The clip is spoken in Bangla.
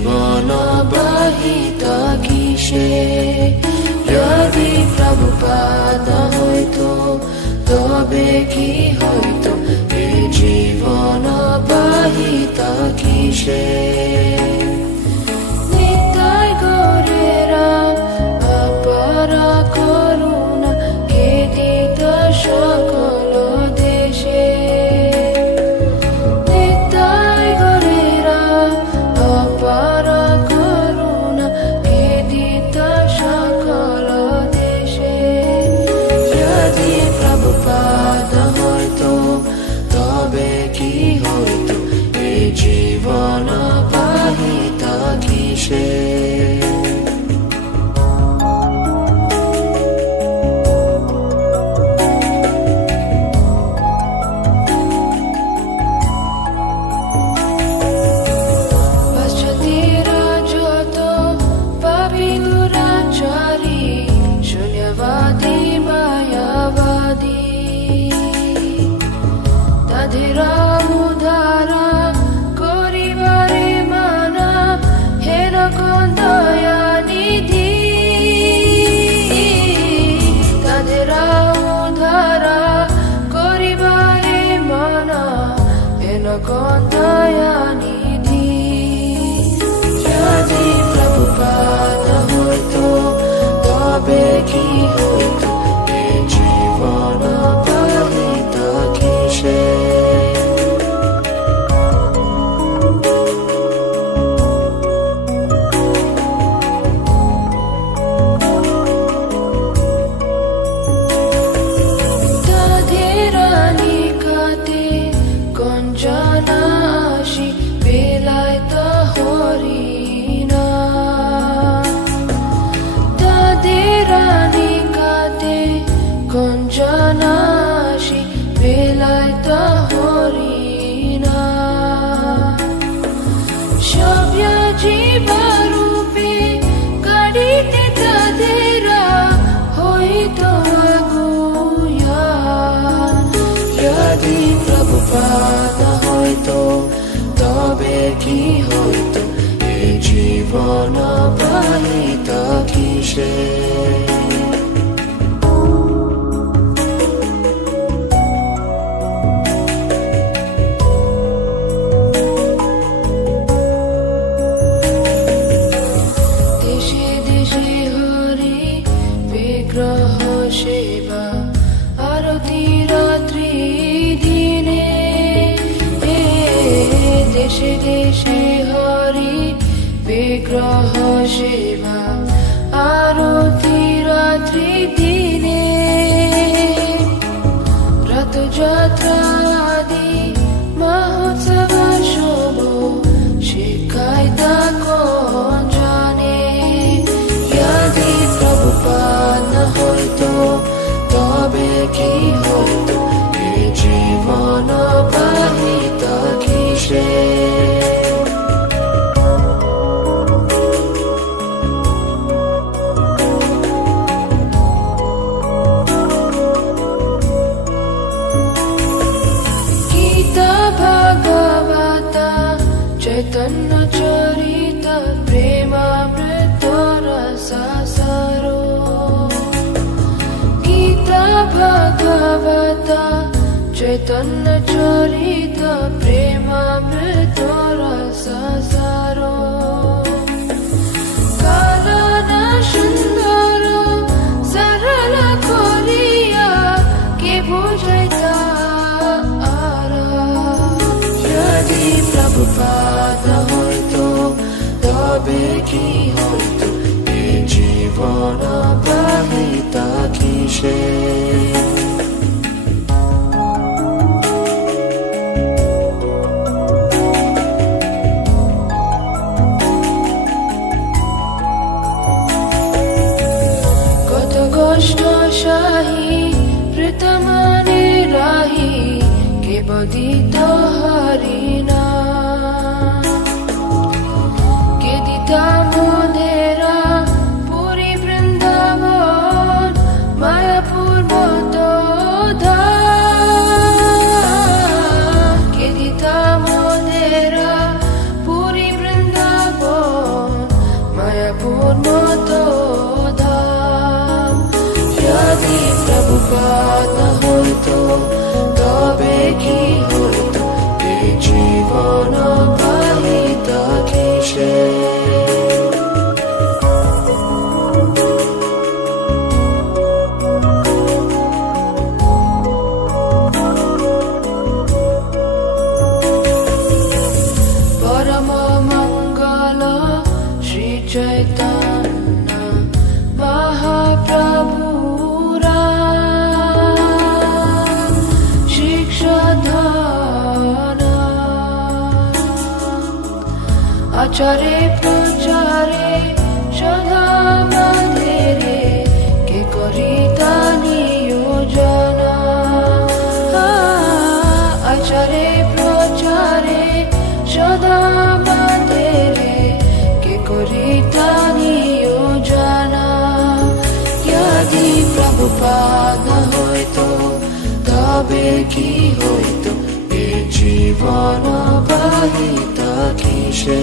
জীবন বাহিত কিসে যদি প্রভুপাদ হইতো তবে কি হইতো এ জীবন বাহিত কিসে নিতাই গৌরেরা অপার করুণা কে দিত সকল দেশে নিতাই গৌরেরা অপার করুণা কে দিত সকল দেশে যদি প্রভুপাদ হইতো তবে কি হইতো এ জীবন বাহিত কিসে দয়ানিধি যদি প্রভুপাদ হইতো তবে কি হইতো এ জীবন বাহিত কিসে গঞ্জনাশি বেলায়ত হরিণা সব্য জীবরূপে গাড়িতে তাদেরা হইত আগুয়া যদি প্রভুপাদ হইতো তবে কি হইতো এ জীবন বাহিত কিসে সেবা আরতি রাত্রি দিনে দেশে দেশে হরি বিগ্রহ সেবা আরতি রাত্রি দিনে রথযাত্রা আদি মহোৎসব শুভ শিখায় তা কোন জানে যদি প্রভুপাদ হইতো তবে কি হইতো এ জীবন বাহিত কিসে গীতা ভাগবত চৈতন্য চরিত প্রেমামৃত রস সারো গীতা ভাগবত চৈতন্য চরিত প্রেমামৃত রস সারো কারণ সুন্দর সরল করিয়া কে বুঝাইতা যদি প্রভুপাদ হইতো তবে কি হইতো এ জীবন বাহিত কিসে কত কষ্ট শাহী প্রীতমানে রাহি কে বদিত হরিণা কে দিতা মধেরা পুরী বৃন্দাবন মায়াপুর মতো প্রভুপাদ না হইতো তবে কি হইতো এই জীবন পাহিত কিসে चैतन्य महाप्रभुरा शिक्षाधान आचारे प्रचारे सदा मन्दिरे के करिता नियोजना आचारे प्रचारे सदा मन्दिरे करिता नियोजना यदि प्रभुपाद न हইতো তবে কি হইতো এই জীবন পাহিত কিসে